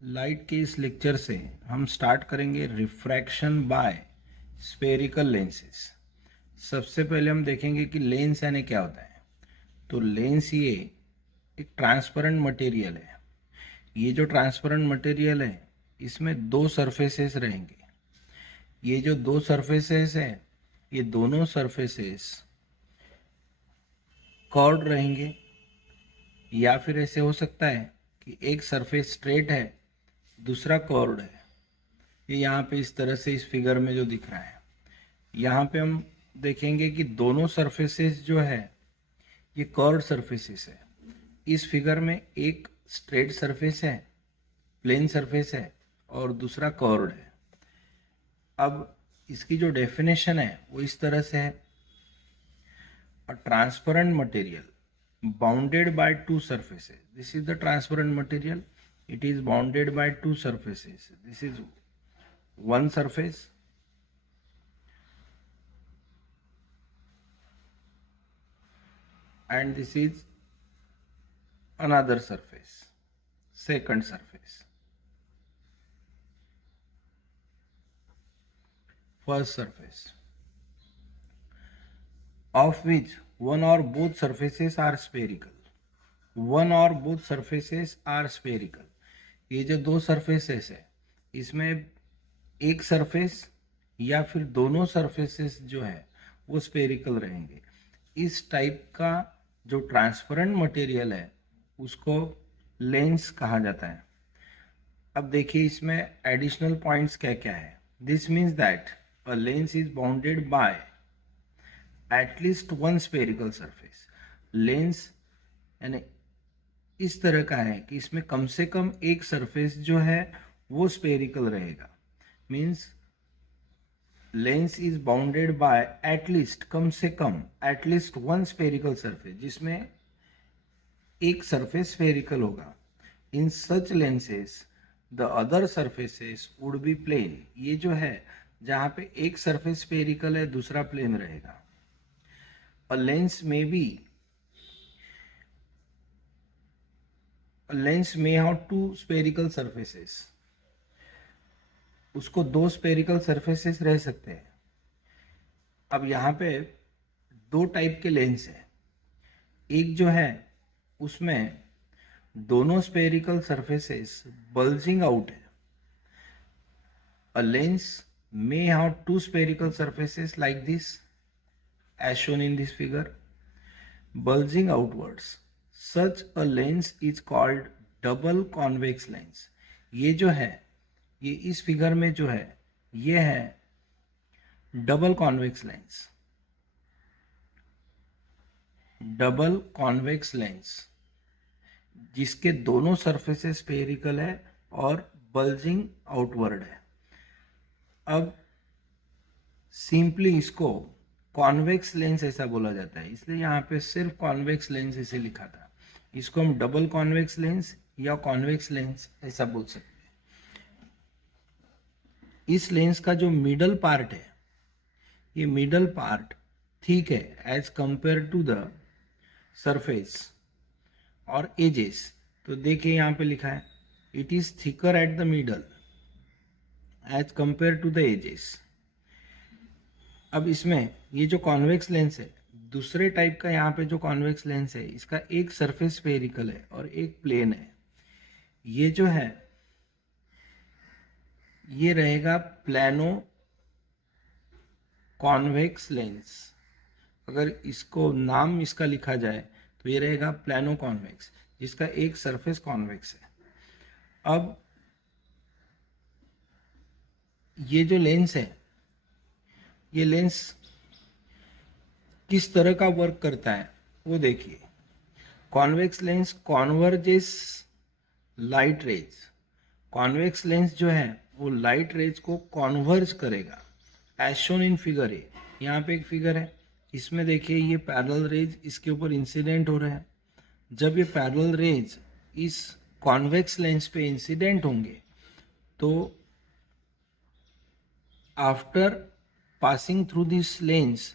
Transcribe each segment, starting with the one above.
Light के इस lecture से हम स्टार्ट करेंगे रिफ्रैक्शन बाय स्फेरिकल लेंसेज। सबसे पहले हम देखेंगे कि लेंस यानी क्या होता है। तो लेंस ये एक ट्रांसपेरेंट मटेरियल है। ये जो ट्रांसपेरेंट मटेरियल है इसमें दो सरफेसेस रहेंगे। ये जो दो सरफेसेस है ये दोनों सरफेसेस कर्व्ड रहेंगे, या फिर ऐसे हो सकता है कि एक सरफेस स्ट्रेट है दूसरा कर्व्ड है। ये यहाँ पे इस तरह से इस फिगर में जो दिख रहा है, यहाँ पे हम देखेंगे कि दोनों सरफेसेस जो है ये कर्व्ड सरफेसेस है। इस फिगर में एक स्ट्रेट सरफेस है, प्लेन सरफेस है, और दूसरा कर्व्ड है। अब इसकी जो डेफिनेशन है वो इस तरह से है, a transparent material bounded by two surfaces. This is the transparent material. It is bounded by two surfaces. This is one surface and this is another surface, second surface. First surface of which one or both surfaces are spherical. One or both surfaces are spherical. ये जो दो surfaces है इसमें एक surface या फिर दोनों surfaces जो है वो स्पेरिकल रहेंगे। इस टाइप का जो ट्रांसपेरेंट मटेरियल है उसको लेंस कहा जाता है। अब देखिए इसमें एडिशनल पॉइंट्स क्या क्या है। This means that a lens is bounded by at least one spherical surface. Lens यानी इस तरह का है कि इसमें कम से कम एक सरफेस जो है वो स्पेरिकल रहेगा। Means lens is bounded by at least, कम से कम, एटलीस्ट वन स्पेरिकल सरफेस, जिसमें एक सरफेस स्पेरिकल होगा। In such lenses the other surfaces would be plane. ये जो है जहाँ पे एक सरफेस स्पेरिकल है दूसरा प्लेन रहेगा। A lens may have two spherical surfaces. उसको दो स्पेरिकल सरफेसेस रह सकते हैं। अब यहाँ पे दो टाइप के लेंस है। एक जो है उसमें दोनों स्पेरिकल सरफेसेस बल्जिंग आउट है। A lens may have two spherical surfaces like this as shown in this figure bulging outwards. Such a lens is called double convex lens. ये जो है ये इस फिगर में जो है ये है double convex lens. Double convex lens जिसके दोनों सरफेसेस स्फेरिकल है और बल्जिंग आउटवर्ड है। अब सिंपली इसको कॉन्वेक्स लेंस ऐसा बोला जाता है, इसलिए यहाँ पे सिर्फ कॉन्वेक्स लेंस ऐसे लिखा था। इसको हम डबल कॉन्वेक्स लेंस या कॉन्वेक्स लेंस ऐसा बोल सकते हैं। इस लेंस का जो मिडल पार्ट है ये मिडल पार्ट ठीक है as compare to the surface और एजेस। तो देखिए यहाँ पे लिखा है it is thicker at the middle as compare to the edges. अब इसमें ये जो कॉन्वेक्स लेंस है, दूसरे टाइप का यहाँ पे जो कॉन्वेक्स लेंस है इसका एक सरफेस स्फेरिकल है और एक प्लेन है। ये जो है ये रहेगा प्लानो कॉन्वेक्स लेंस। अगर इसको नाम इसका लिखा जाए तो ये रहेगा प्लानो कॉन्वेक्स जिसका एक सरफेस कॉन्वेक्स है। अब ये जो लेंस है ये लेंस किस तरह का वर्क करता है वो देखिए। Convex lens converges light rays. Convex lens जो है वो लाइट रेज को कॉन्वर्ज करेगा as shown in figure A. यहाँ पे एक फिगर है, इसमें देखिए ये पैरेलल रेज इसके ऊपर इंसिडेंट हो रहा है। जब ये पैरेलल रेज इस कॉन्वेक्स लेंस पे इंसिडेंट होंगे तो after passing through this lens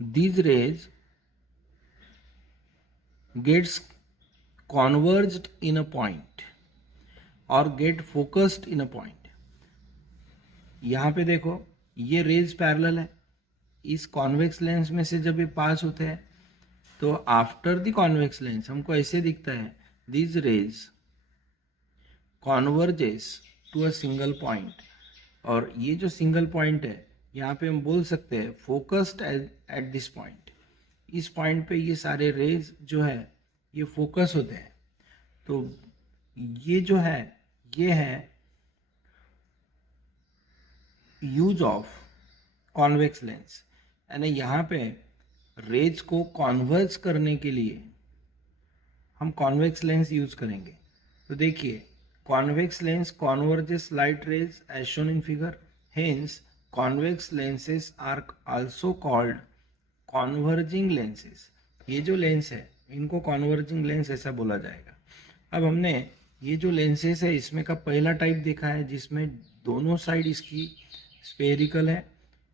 these rays gets converged in a point. और get focused in a point. यहाँ पे देखो ये रेज पैरेलल है, इस कॉन्वेक्स लेंस में से जब ये पास होते हैं तो आफ्टर द कॉन्वेक्स लेंस हमको ऐसे दिखता है, this rays converges to a single point, और ये जो सिंगल पॉइंट है यहाँ पे हम बोल सकते हैं फोकस्ड एट दिस पॉइंट। इस पॉइंट पे ये सारे रेज जो है ये फोकस होते हैं। तो ये जो है ये है यूज ऑफ कॉन्वेक्स लेंस, यानी यहाँ पे रेज को कॉन्वर्ज करने के लिए हम कॉन्वेक्स लेंस यूज करेंगे। तो देखिए convex lens converges light rays as shown in figure. Hence, convex lenses are also called converging lenses. ये जो लेंस है इनको converging lens ऐसा बोला जाएगा। अब हमने ये जो लेंसेस है इसमें का पहला टाइप देखा है जिसमें दोनों साइड इसकी स्पेरिकल है,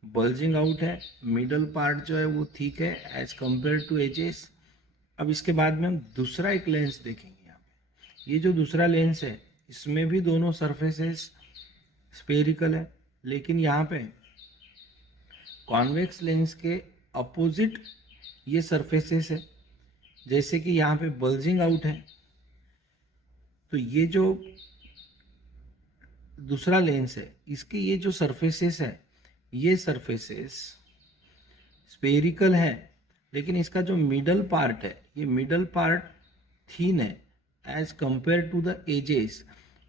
बल्जिंग आउट है, मिडल पार्ट जो है वो थिक है एज कंपेयर टू एजेस। अब इसके बाद में हम दूसरा एक लेंस देखेंगे। यहाँ पे ये जो दूसरा लेंस है इसमें भी दोनों सरफेसेस स्पेरिकल है, लेकिन यहाँ पे कॉन्वेक्स लेंस के अपोजिट ये सरफेसेस है, जैसे कि यहाँ पे बल्जिंग आउट है। तो ये जो दूसरा लेंस है इसके ये जो सरफेसेस है ये सरफेसेस स्पेरिकल है, लेकिन इसका जो मिडल पार्ट है ये मिडल पार्ट थीन है as compare to the edges.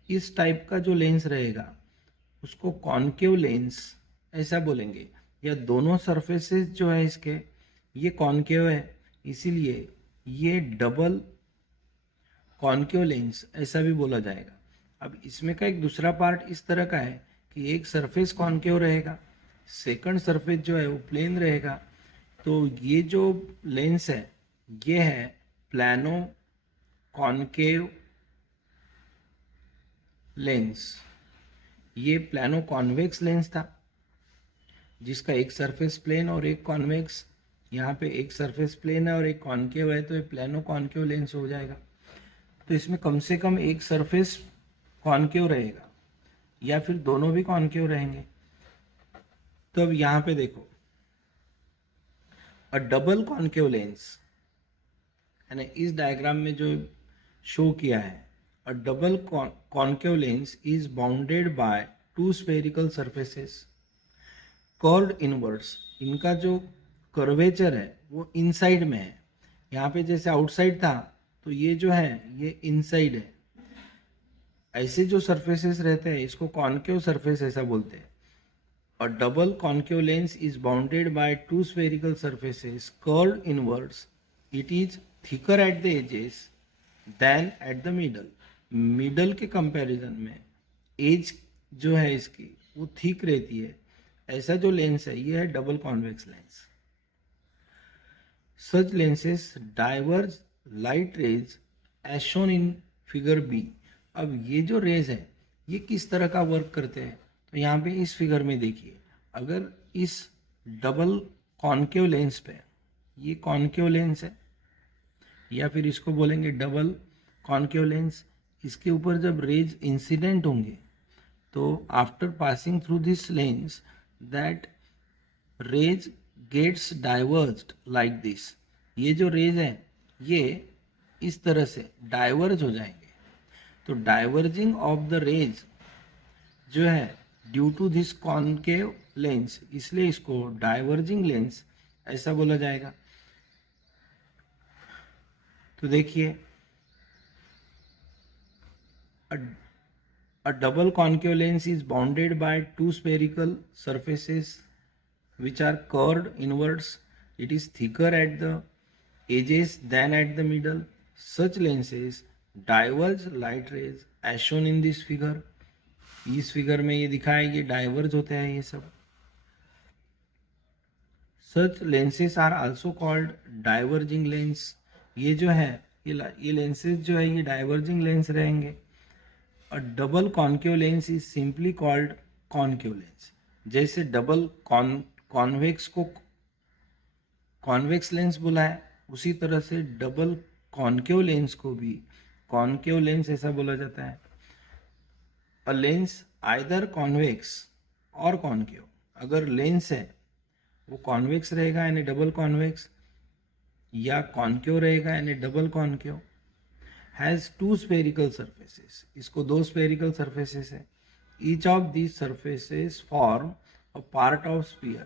इस टाइप का जो लेंस रहेगा उसको कॉन्केव लेंस ऐसा बोलेंगे, या दोनों सरफेसेस जो है इसके ये कॉन्केव है, इसीलिए ये डबल कॉन्केव लेंस ऐसा भी बोला जाएगा। अब इसमें का एक दूसरा पार्ट इस तरह का है कि एक सरफेस कॉन्केव रहेगा, सेकंड सरफेस जो है वो प्लेन रहेगा। तो ये जो लेंस है ये है प्लानो कॉन्केव लेंस। ये प्लानो कॉन्वेक्स लेंस था जिसका एक सरफेस प्लेन और एक कॉन्वेक्स, यहाँ पे एक सरफेस प्लेन है और एक कॉन्केव है, तो ये प्लानो कॉन्केव लेंस हो जाएगा। तो इसमें कम से कम एक सरफेस कॉन्केव रहेगा या फिर दोनों भी कॉन्केव रहेंगे। तो अब यहाँ पे देखो अ डबल कॉन्केव लेंस, यानी इस डायग्राम में जो शो किया है, a double concave lens is bounded by two spherical surfaces curved inwards। इनका जो कर्वेचर है वो इनसाइड में है, यहाँ पे जैसे आउटसाइड था तो ये जो है ये इनसाइड है। ऐसे जो सरफेसेस रहते हैं इसको कॉन्केव सरफेस ऐसा बोलते हैं। A double concave lens is bounded by two spherical surfaces curved inwards. It is thicker at the edges than at the middle. Middle के कंपैरिजन में एज जो है इसकी वो थिक रहती है। ऐसा जो लेंस है ये है double convex lens. Such lenses diverge light rays as shown in figure B. अब ये जो रेज है ये किस तरह का वर्क करते हैं, तो यहाँ पे इस फिगर में देखिए, अगर इस डबल कॉन्केव लेंस पे, ये कॉन्केव लेंस है या फिर इसको बोलेंगे डबल कॉन्केव लेंस, इसके ऊपर जब रेज इंसिडेंट होंगे तो after passing through this lens that rays gets diverged like this. ये जो रेज है ये इस तरह से डाइवर्ज हो जाएंगे। तो डाइवर्जिंग ऑफ द रेज जो है due to this concave lens, इसलिए इसको डाइवर्जिंग लेंस ऐसा बोला जाएगा। तो देखिए a double concave lens is bounded by two spherical surfaces which are curved inwards. It is thicker at the edges than at the middle. Such lenses diverge light rays as shown in this figure. इस figure में ये दिखाया ये diverge होते हैं ये सब। Such lenses are also called diverging lens. ये जो है ये लेंसेज जो है ये डाइवर्जिंग लेंस रहेंगे। A double concave lens is simply called concave lens। जैसे डबल कॉन्वेक्स को कॉन्वेक्स लेंस बोला है, उसी तरह से डबल कॉन्केव लेंस को भी कॉन्केव लेंस ऐसा बोला जाता है। अ लेंस आइदर कॉन्वेक्स और कॉन्केव, अगर लेंस है वो कॉन्वेक्स रहेगा यानी डबल कॉन्वेक्स, या कॉन्केव रहेगा यानी double concave, has two spherical surfaces, इसको दो स्पेरिकल सर्फेसेस है, each of these surfaces form a part of sphere,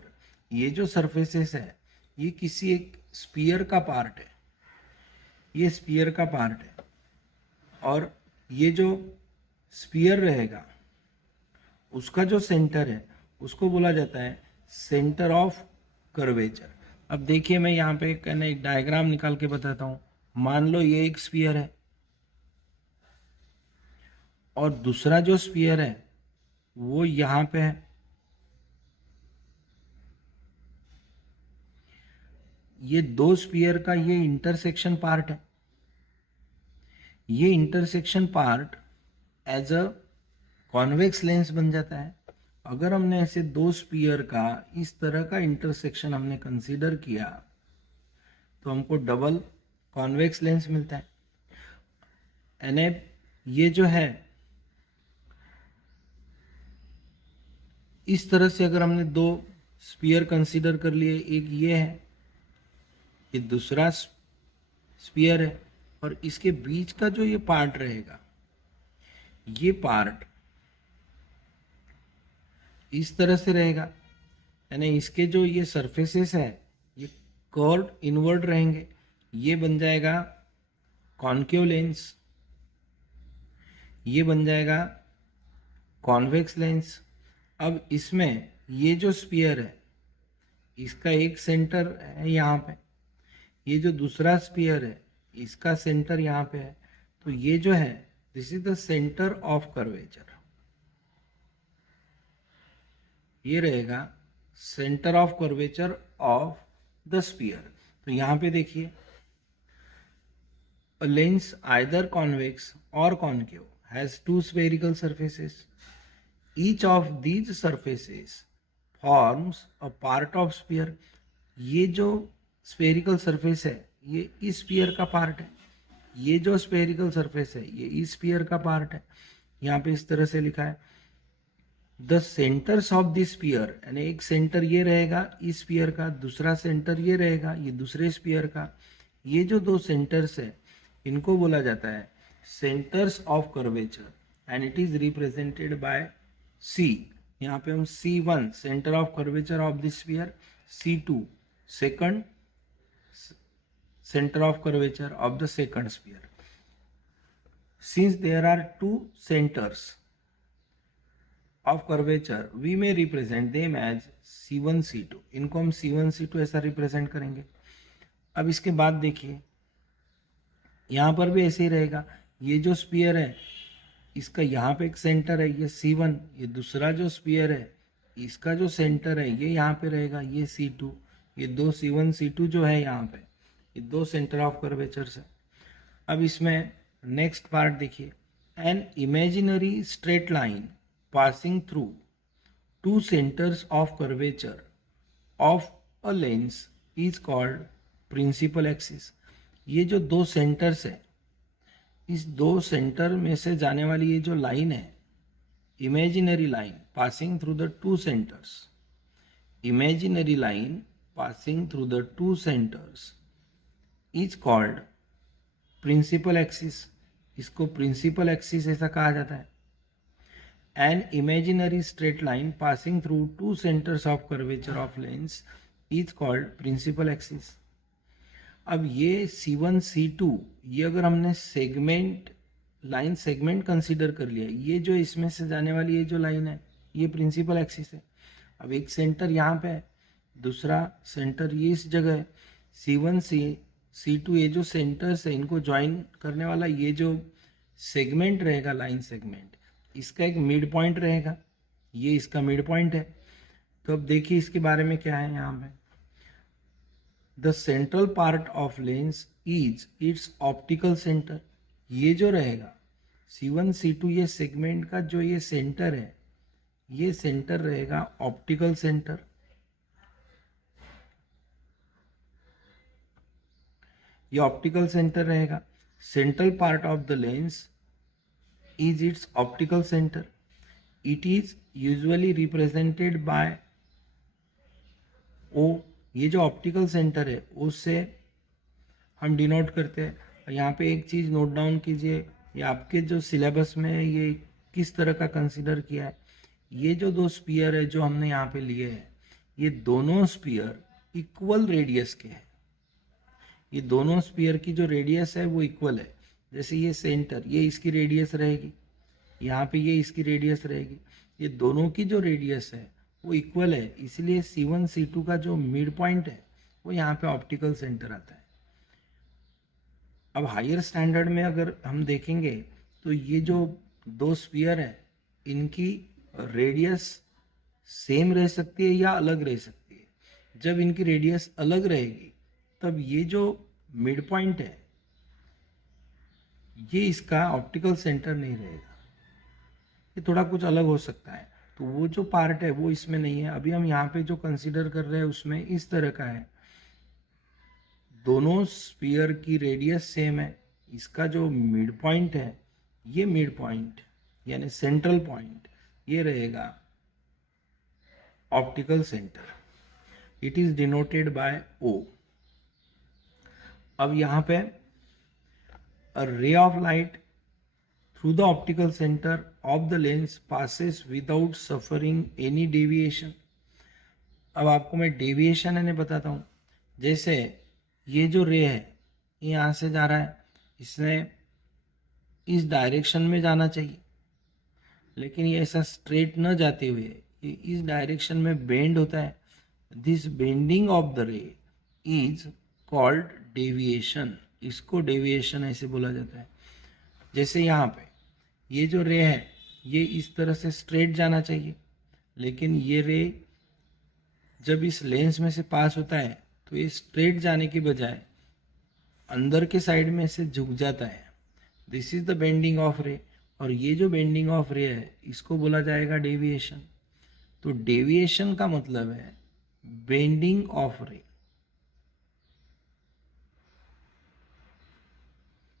ये जो सर्फेसेस है ये किसी एक स्पीयर का पार्ट है, ये स्पीयर का पार्ट है, और ये जो स्पीयर रहेगा उसका जो सेंटर है उसको बोला जाता है सेंटर ऑफ कर्वेचर। अब देखिए मैं यहाँ पे एक डायग्राम निकाल के बताता हूँ। मान लो ये एक स्पीयर है और दूसरा जो स्पीयर है वो यहाँ पे है, ये दो स्पीयर का ये इंटरसेक्शन पार्ट है, ये intersection part as a convex lens बन जाता है। अगर हमने ऐसे दो स्पीयर का इस तरह का इंटरसेक्शन हमने कंसीडर किया तो हमको डबल कॉन्वेक्स लेंस मिलता है। यानी ये जो है इस तरह से अगर हमने दो स्पीयर कंसीडर कर लिए, एक ये है, ये दूसरा स्पीयर है, और इसके बीच का जो ये पार्ट रहेगा, ये पार्ट इस तरह से रहेगा, यानी इसके जो ये सरफेसेस है ये कर्व इनवर्ड रहेंगे, ये बन जाएगा कॉन्केव लेंस, ये बन जाएगा कॉन्वेक्स लेंस। अब इसमें ये जो स्पीयर है इसका एक सेंटर है यहाँ पे, ये जो दूसरा स्पीयर है इसका सेंटर यहाँ पे है, तो ये जो है this is the centre of curvature, ये रहेगा centre of curvature of the sphere. तो यहाँ पे देखिए a lens either convex or concave has two spherical surfaces, each of these surfaces forms a part of sphere। ये जो spherical surface है ये इस स्पीयर का पार्ट है, ये जो स्पेरिकल सरफेस है ये इस स्पीयर का पार्ट है। यहाँ पे इस तरह से लिखा है the centres of the sphere, यानी एक सेंटर ये रहेगा इस स्पीयर का, दूसरा सेंटर ये रहेगा ये दूसरे स्पीयर का। ये जो दो सेंटर्स है इनको बोला जाता है centres of curvature and it is represented by C. यहाँ पे हम C1 centre of curvature of the sphere, C2 second center of curvature of the second sphere। Since there are two centers of curvature we may represent them as C1 C2, इनको हम C1 C2 ऐसा represent करेंगे। अब इसके बाद देखिए यहाँ पर भी ऐसे ही रहेगा, ये जो स्पीयर है इसका यहाँ पे एक सेंटर है ये C1, ये दूसरा जो स्पीयर है इसका जो सेंटर है ये यहाँ पे रहेगा ये C2, ये दो C1 C2 जो है यहाँ पे ये दो सेंटर ऑफ कर्वेचर्स है। अब इसमें नेक्स्ट पार्ट देखिए, an imaginary straight line passing through two centres of curvature of a lens is called principal axis. ये जो दो सेंटर्स है इस दो सेंटर में से जाने वाली ये जो लाइन है imaginary line passing through the two centres, imaginary line passing through the two centres is called principal axis, इसको प्रिंसिपल एक्सिस ऐसा कहा जाता है। An imaginary straight line passing through two centres of curvature of lens is called principal axis. अब ये C1 C2 ये अगर हमने सेगमेंट लाइन सेगमेंट कंसीडर कर लिया, ये जो इसमें से जाने वाली ये जो लाइन है ये प्रिंसिपल एक्सिस है। अब एक सेंटर यहाँ पे है, दूसरा सेंटर ये इस जगह है, C1 C2 ये जो सेंटर्स है इनको ज्वाइन करने वाला ये जो सेगमेंट रहेगा लाइन सेगमेंट, इसका एक मिड पॉइंट रहेगा, ये इसका मिड पॉइंट है। तो अब देखिए इसके बारे में क्या है यहाँ पे, the central part of lens is its optical centre. ये जो रहेगा C1 C2 ये सेगमेंट का जो ये सेंटर है ये सेंटर रहेगा ऑप्टिकल सेंटर। ये ऑप्टिकल सेंटर रहेगा, central part of the lens is its optical centre. It is usually represented by O. ये जो ऑप्टिकल सेंटर है उससे हम डिनोट करते हैं। यहाँ पे एक चीज़ नोट डाउन कीजिए, ये आपके जो सिलेबस में है ये किस तरह का कंसिडर किया है। ये जो दो स्पीयर है जो हमने यहाँ पे लिए हैं, ये दोनों स्पीयर इक्वल रेडियस के हैं। ये दोनों स्पीयर की जो रेडियस है वो इक्वल है। जैसे ये सेंटर, ये इसकी रेडियस रहेगी, यहाँ पे ये इसकी रेडियस रहेगी। ये दोनों की जो रेडियस है वो इक्वल है, इसलिए C1 C2 का जो मिड पॉइंट है वो यहाँ पे ऑप्टिकल सेंटर आता है। अब हायर स्टैंडर्ड में अगर हम देखेंगे तो ये जो दो स्फीयर है इनकी रेडियस सेम रह सकती है या अलग रह सकती है। जब इनकी रेडियस अलग रहेगी तब ये जो मिड पॉइंट है ये इसका ऑप्टिकल सेंटर नहीं रहेगा, ये थोड़ा कुछ अलग हो सकता है। तो वो जो पार्ट है वो इसमें नहीं है। अभी हम यहाँ पे जो कंसीडर कर रहे हैं उसमें इस तरह का है, दोनों स्फीयर की रेडियस सेम है, इसका जो मिड पॉइंट है ये मिड पॉइंट यानी सेंट्रल पॉइंट ये रहेगा optical centre. It is denoted by O। अब यहाँ पे a ray of light through the optical centre of the lens passes without suffering any deviation. अब आपको मैं डेविएशन है बताता हूँ। जैसे ये जो रे है ये यहाँ से जा रहा है, इसने इस डायरेक्शन में जाना चाहिए, लेकिन ये ऐसा स्ट्रेट न जाते हुए ये इस डायरेक्शन में बेंड होता है। दिस बेंडिंग ऑफ द रे इज कॉल्ड डेविएशन। इसको डेविएशन ऐसे बोला जाता है। जैसे यहाँ पे ये जो रे है ये इस तरह से स्ट्रेट जाना चाहिए, लेकिन ये रे जब इस लेंस में से पास होता है तो ये स्ट्रेट जाने की बजाय अंदर के साइड में से झुक जाता है। This is the bending of रे। और ये जो बेंडिंग ऑफ रे है इसको बोला जाएगा डेविएशन। तो डेविएशन का मतलब है बेंडिंग ऑफ रे।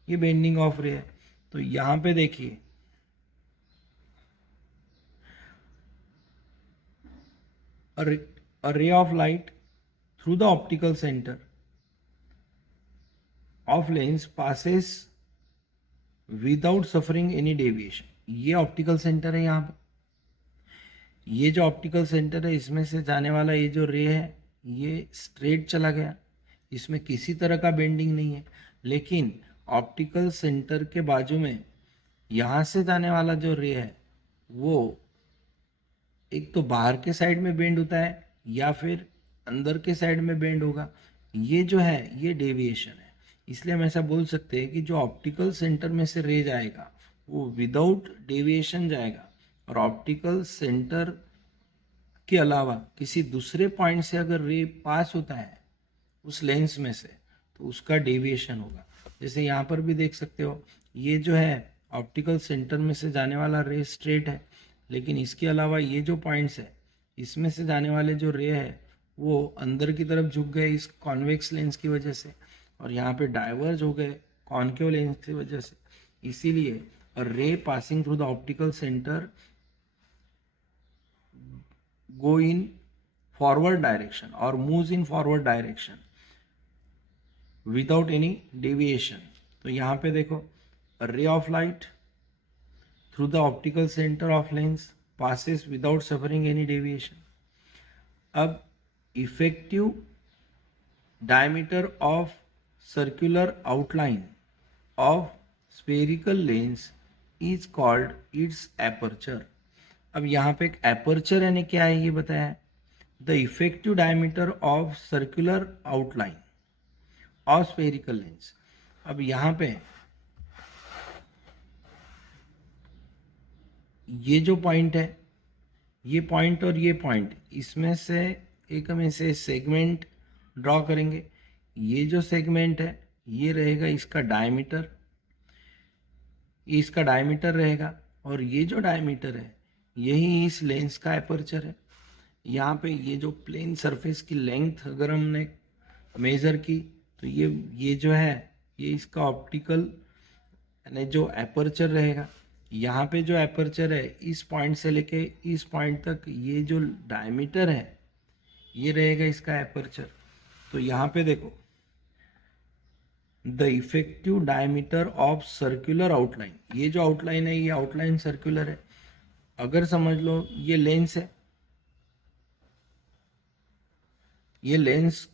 ये बेंडिंग ऑफ रे है। तो यहां पे देखिए a ray of light through the optical center of lens passes without suffering any deviation। ये ऑप्टिकल सेंटर है। यहाँ पे ये जो ऑप्टिकल सेंटर है इसमें से जाने वाला ये जो रे है ये स्ट्रेट चला गया, इसमें किसी तरह का बेंडिंग नहीं है। लेकिन ऑप्टिकल सेंटर के बाजू में यहाँ से जाने वाला जो रे है वो एक तो बाहर के साइड में बेंड होता है या फिर अंदर के साइड में बेंड होगा। ये जो है ये डेविएशन है। इसलिए हम ऐसा बोल सकते हैं कि जो ऑप्टिकल सेंटर में से रे जाएगा वो विदाउट डेविएशन जाएगा, और ऑप्टिकल सेंटर के अलावा किसी दूसरे पॉइंट से अगर रे पास होता है उस लेंस में से तो उसका डेविएशन होगा। जैसे यहाँ पर भी देख सकते हो ये जो है ऑप्टिकल सेंटर में से जाने वाला रे स्ट्रेट है, लेकिन इसके अलावा ये जो पॉइंट्स है इसमें से जाने वाले जो रे है वो अंदर की तरफ झुक गए इस कॉन्वेक्स लेंस की वजह से, और यहाँ पे डाइवर्ज हो गए कॉन्केव लेंस की वजह से। इसीलिए रे passing through the optical centre go in forward direction or moves in forward direction without any deviation। तो यहाँ पे देखो a ray of light through the optical center of lens passes without suffering any deviation। अब effective diameter of circular outline of spherical lens is called its aperture। अब यहाँ पे एक aperture यानी क्या है ये बताया, the effective diameter of circular outline of spherical lens. अब यहाँ पे ये जो पॉइंट है ये पॉइंट और ये पॉइंट इसमें से एक हम इसे सेगमेंट ड्रॉ करेंगे। ये जो सेगमेंट है ये रहेगा इसका डायमीटर, ये इसका डायमीटर रहेगा, और ये जो डायमीटर है यही इस लेंस का एपर्चर है। यहाँ पे ये जो प्लेन सरफेस की लेंथ अगर हमने मेज़र की तो ये जो है ये इसका ऑप्टिकल यानी जो एपर्चर रहेगा। यहाँ पे जो एपर्चर है इस पॉइंट से लेके इस पॉइंट तक ये जो डायमीटर है ये रहेगा इसका एपर्चर। तो यहाँ पे देखो the effective diameter of circular outline, ये जो आउटलाइन है ये आउटलाइन सर्कुलर है। अगर समझ लो ये लेंस है, ये लेंस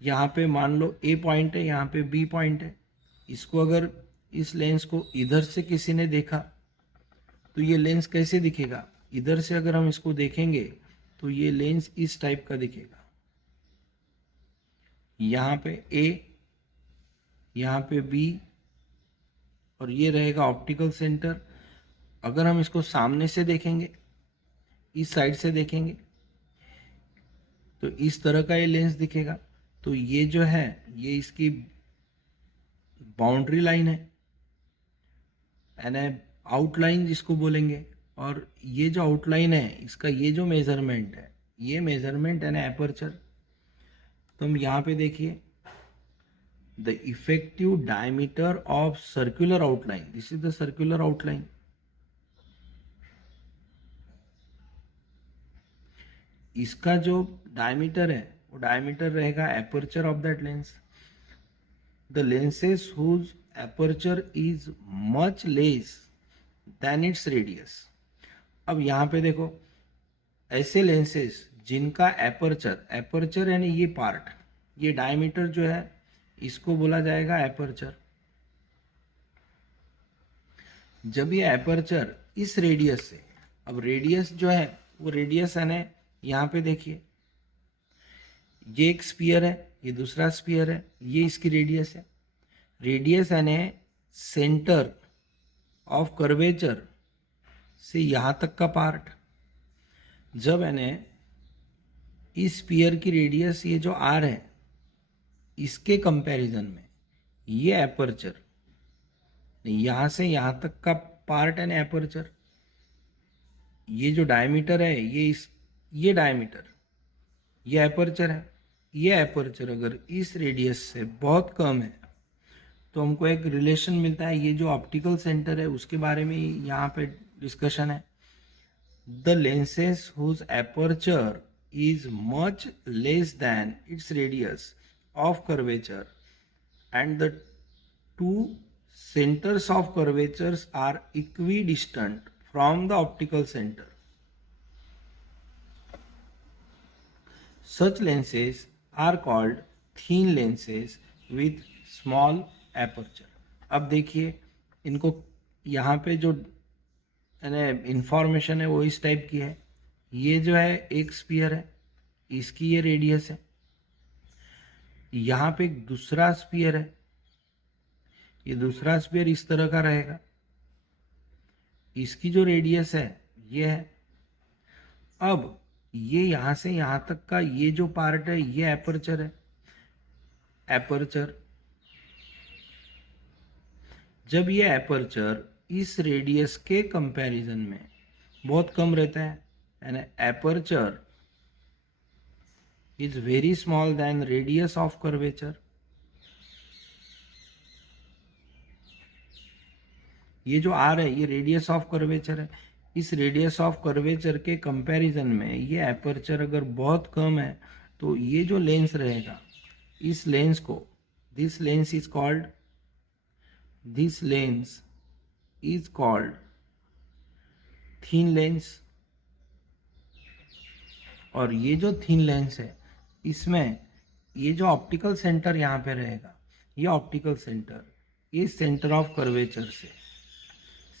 यहाँ पे मान लो ए पॉइंट है, यहाँ पे बी पॉइंट है। इसको अगर इस लेंस को इधर से किसी ने देखा तो ये लेंस कैसे दिखेगा, इधर से अगर हम इसको देखेंगे तो ये लेंस इस टाइप का दिखेगा। यहाँ पे ए, यहाँ पे बी, और ये रहेगा ऑप्टिकल सेंटर। अगर हम इसको सामने से देखेंगे, इस साइड से देखेंगे, तो इस तरह का ये लेंस दिखेगा। तो ये जो है ये इसकी बाउंड्री लाइन है यानी आउटलाइन जिसको बोलेंगे। और ये जो आउटलाइन है इसका ये जो मेजरमेंट है ये मेजरमेंट है ना एपर्चर। तो हम यहाँ पे देखिए the effective diameter of circular outline, this is the circular outline. इसका जो डायमीटर है वो डायमीटर रहेगा aperture of that lens. The lenses whose aperture is much less than its radius. अब यहाँ पे देखो ऐसे लेंसेस जिनका एपर्चर, एपर्चर यानी ये पार्ट, ये डायमीटर जो है इसको बोला जाएगा एपर्चर। जब ये एपर्चर इस रेडियस से, अब रेडियस जो है वो रेडियस यानी यहाँ पे देखिए ये एक स्फीयर है, ये दूसरा स्फीयर है, ये इसकी रेडियस है। रेडियस यानी सेंटर ऑफ कर्वेचर से यहाँ तक का पार्ट। जब यानी इस स्फीयर की रेडियस ये जो आर है इसके कंपैरिजन में ये एपर्चर, यहाँ से यहाँ तक का पार्ट है ना एपर्चर, ये जो डायमीटर है ये डायमीटर, ये एपर्चर है। ये एपर्चर अगर इस रेडियस से बहुत कम है तो हमको एक रिलेशन मिलता है, ये जो ऑप्टिकल सेंटर है उसके बारे में यहाँ पे डिस्कशन है। The lenses whose aperture is much less than its radius of curvature and the two centers of curvatures are equidistant from the optical center. Such lenses are called thin lenses with small aperture. अब देखिए इनको यहाँ पे जो information है वो इस type की है। ये जो है एक स्फीयर है, इसकी ये रेडियस है। यहाँ पे एक दूसरा स्फीयर है, ये दूसरा स्फीयर इस तरह का रहेगा, इसकी जो रेडियस है ये है। अब ये यहाँ से यहाँ तक का ये जो पार्ट है ये एपर्चर है। एपर्चर जब ये एपर्चर इस रेडियस के कंपैरिजन में बहुत कम रहता है and aperture is very small than radius of curvature, ये जो आर है ये रेडियस ऑफ कर्वेचर है। इस रेडियस ऑफ कर्वेचर के कंपैरिजन में ये एपर्चर अगर बहुत कम है तो ये जो लेंस रहेगा इस लेंस को, this lens is called thin lens. और ये जो थिन लेंस है इसमें ये जो ऑप्टिकल सेंटर यहाँ पे रहेगा, ये ऑप्टिकल सेंटर ये सेंटर ऑफ कर्वेचर से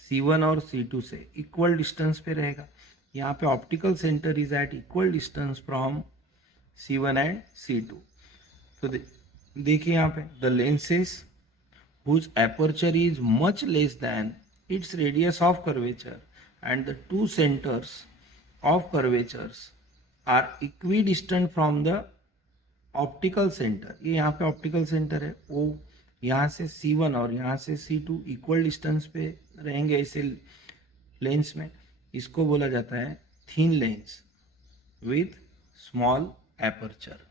C1 और C2 से इक्वल डिस्टेंस पे रहेगा। यहाँ पे optical centre is at equal distance from C1 and C2। तो देखिए यहाँ पे the lenses whose aperture is much less than its radius of curvature and the two centres of curvatures are equidistant from the optical centre. ये यहाँ पे optical centre है, वो यहाँ से C1 और यहाँ से C2 इक्वल डिस्टेंस पे रहेंगे ऐसे लेंस में। इसको बोला जाता है thin lens with small aperture.